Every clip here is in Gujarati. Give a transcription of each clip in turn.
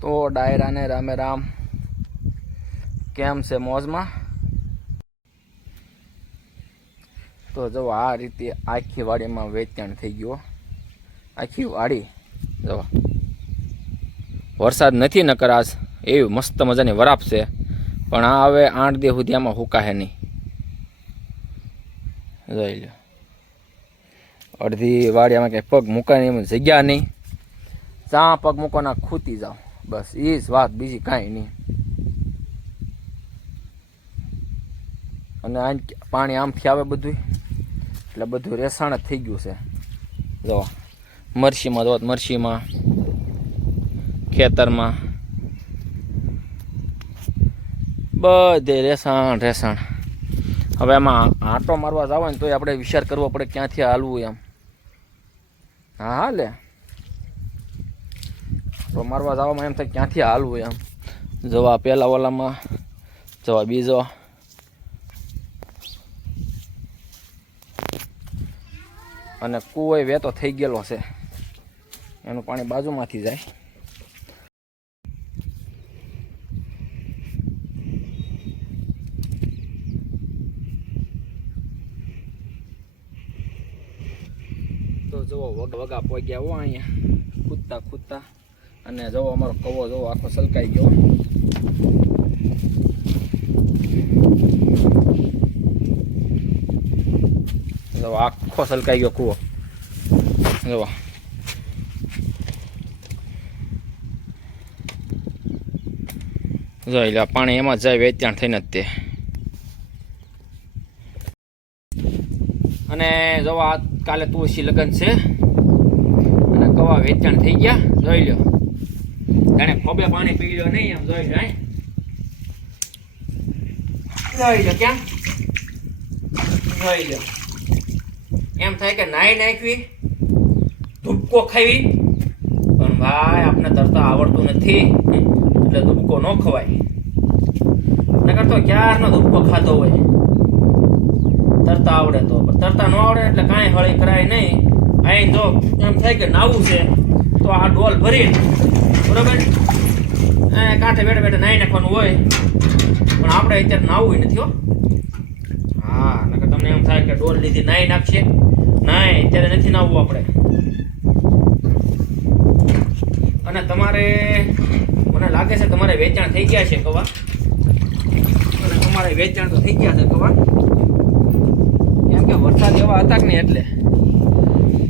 તો ડાયરાને રામે રામ, કેમ છે મોજમાં? તો જો આ રીતે આખી વાડીમાં વેચાણ થઈ ગયો, આખી વાડી જો વરસાદ નથી નકર આજ એવી મસ્ત મજાની વરાપ છે, પણ આ હવે 8 દી સુધી આમાં હુકાશે નહીં. જોઈ લો અડધી વાડિયામાં કંઈ પગ મૂકાય નહીં, જગ્યા નહીં, જ્યાં પગ મૂકવાના ખૂતી જાઓ, બસ એ જ વાત, બીજી કાંઈ નહીં. અને આ પાણી આમથી આવે બધું, એટલે બધું રેસાણ જ થઈ ગયું છે. જો મરસીમાં જો, મરસીમાં ખેતરમાં બધે રેસાણ રેસાણ. હવે એમાં આંટો મારવા જાવ ને તોય આપણે વિચાર કરવો પડે ક્યાંથી હાલવું એમ. હા હા લે આંટો મારવા જવામાં એમ થાય ક્યાંથી હાલવું એમ. જવા પહેલા ઓલામાં જવા બીજો, અને કૂવો વેતો થઈ ગયેલો છે, એનું પાણી બાજુમાંથી જાય. તો જુઓ વગા પહોંચ્યા હો અહીંયા કૂદતા કૂદતા, અને જુઓ અમારો કવો જુઓ આખો સલકાઈ ગયો. જો આખો સલકાઈ ગયો કૂવો, જુઓ જોઈ લે પાણી એમાં જ જાય વેચાણ થઈને જ તે. અને જો આ કાલે તુલસી લગ્ન છે અને કવા વેચાણ થઈ ગયા. જોઈ લો જાણે ખોબે પાણી પી લો નહીં એમ. જોઈ લો જોઈ લો ક્યાં જોઈ લો એમ થાય કે નાઈ નાખવી, ધૂપકો ખાવી, પણ ભાઈ આપણે તરતા આવડતું નથી એટલે ધૂપકો ન ખવાય. નકર તો ક્યારનો ધૂપકો ખાતો હોય, તરતા આવડે તો. તરતા ન આવડે એટલે કાંઈ હળી કરાય નહીં. અહીં જો એમ થાય કે નાવું છે તો આ ડોલ ભરીને બરોબર કાંઠે બેઠે બેઠે નાહી નાખવાનું હોય, પણ આપણે અત્યારે નાવું નથી હો. હા નકર તમને એમ થાય કે ડોલ લીધી નાહી નાખશે, નાય અત્યારે નથી નાવવું આપણે. અને તમારે મને લાગે છે તમારે વેચાણ થઈ ગયા છે કવા, અને તમારે વેચાણ તો થઈ ગયા છે કવા, કેમ કે વરસાદ એવા હતા કે નહીં એટલે.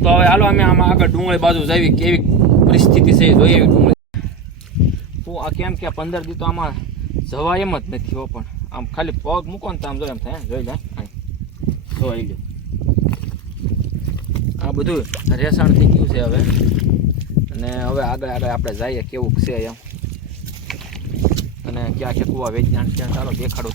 તો હવે હાલો અમે આમાં આગળ ડુંગળી બાજુ જઈએ, કેવી પરિસ્થિતિ છે જોઈએ એવી ડુંગળી. તો આ કેમ કે 15 દી તો આમાં જવાય એમ જ નથી હો, પણ આમ ખાલી પગ મૂકો ને તો આમ જો એમ થાય. જોઈ લે જોઈ લે આ બધું રેસાણ થઈ ગયું છે હવે. અને હવે આગળ આગળ આપણે જઈએ કેવું છે એમ, અને ક્યાં છે કુવા વેચાણ ત્યાં ચાલો દેખાડું.